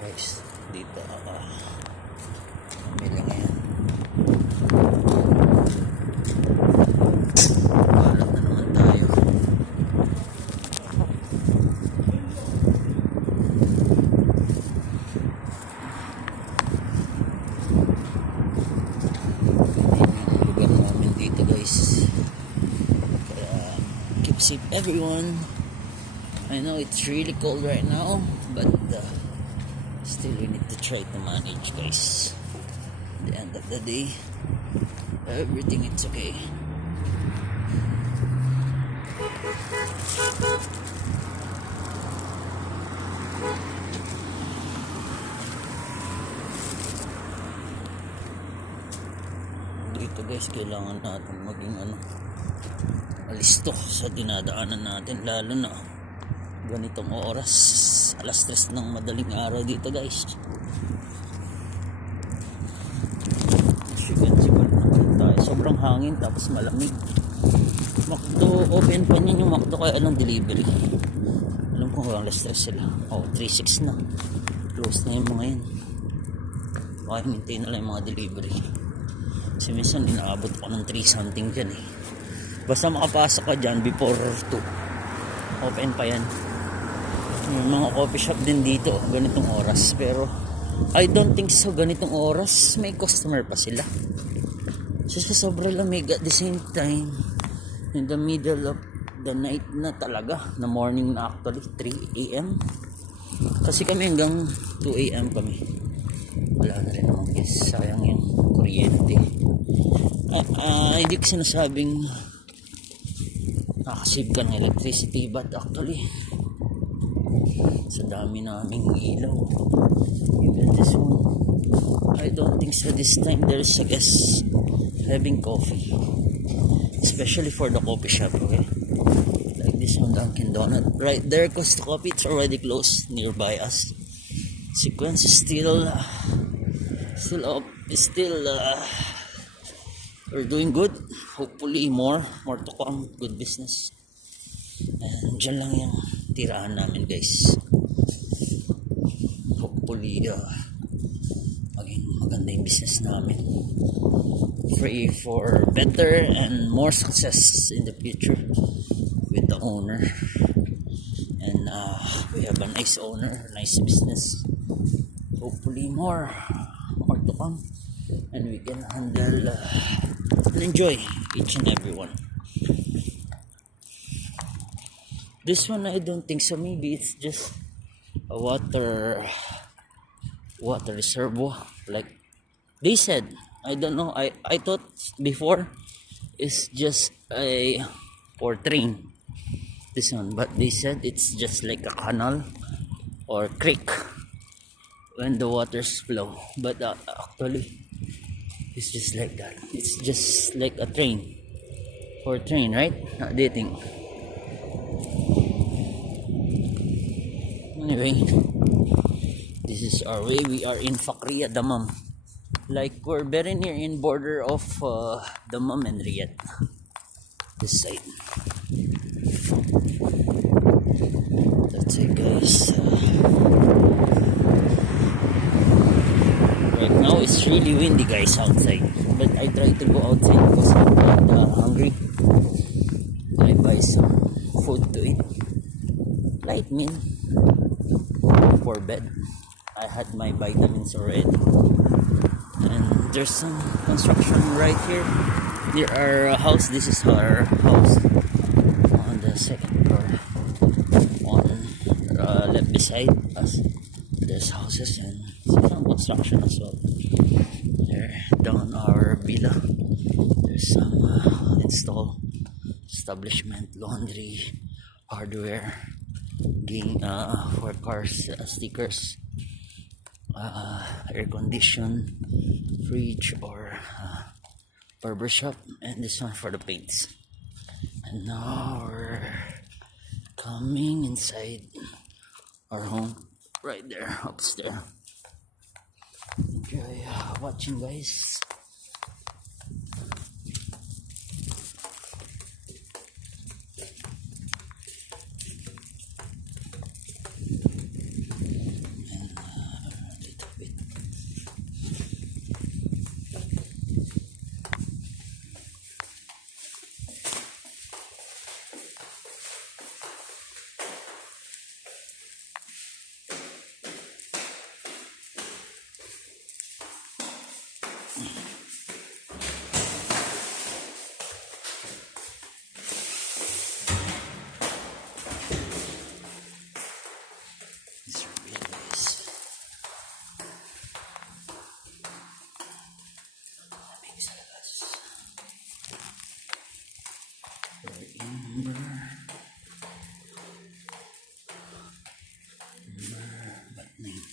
Guys, dito bili ngayon. Balat na naman tayo. Yung lugar namin dito guys. Kaya keep safe everyone. I know it's really cold right now, but still we need to try to manage guys. At the end of the day, everything is okay. Dito guys, kailangan natin maging alisto sa dinadaanan natin, lalo na ganitong oras, alas 3 ng madaling araw dito guys. Sigal naman tayo, sobrang hangin tapos malamig. McDo, open pa niyan yung McDo, kaya anong delivery. Alam ko alas 3 sila. 3-6 na, close na yung mga yun. Baka hintay na lang yung mga delivery, kasi minsan inaabot ako ng 3 something dyan eh. Basta makapasok ka dyan before 2, open pa yan. Yung mga coffee shop din dito ganitong oras, pero I don't think so ganitong oras may customer pa sila. So sa sobrang lamig, at the same time in the middle of the night na talaga, na morning na actually 3 AM, kasi kami hanggang 2 AM kami. Wala na rin naman guys, sayang yung kuryente. Hindi ko sinasabing nakasave ka ng electricity, but actually sa dami naming ilaw, even this one, I don't think so this time there's a guest having coffee, especially for the coffee shop, okay? Like this one, Dunkin' Donut right there, Costa Coffee, it's already closed nearby us. Sequence is still up, we're doing good, hopefully more to come, good business. And dyan lang yung tirahan namin guys. Hopefully maging maganda yung business namin, pray for better and more success in the future with the owner. And we have a nice owner, nice business, hopefully more to come, and we can handle and enjoy each and every one. This one I don't think so, maybe it's just a water reservoir, like they said. I don't know, I thought before it's just a for train, this one, but they said it's just like a canal or creek when the waters flow, but actually it's just like that, it's just like a train, for train, right? Do you think? Anyway, this is our way. We are in Fakriya, Dammam. Like we're very near in border of Dammam and Riyadh. This side. That's it, guys. Right now it's really windy, guys, outside. But I try to go outside because I'm quite hungry. I buy some food to eat. Light meal for bed. I had my vitamins already. And there's some construction right here near our house. This is our house on the second floor. On left beside us, there's houses and some construction as well. There down our villa, there's some install establishment, laundry, hardware, for cars, stickers, air condition, fridge, or barber shop, and this one for the paints. And now we're coming inside our home, right there, upstairs. Enjoy watching, guys. na yun.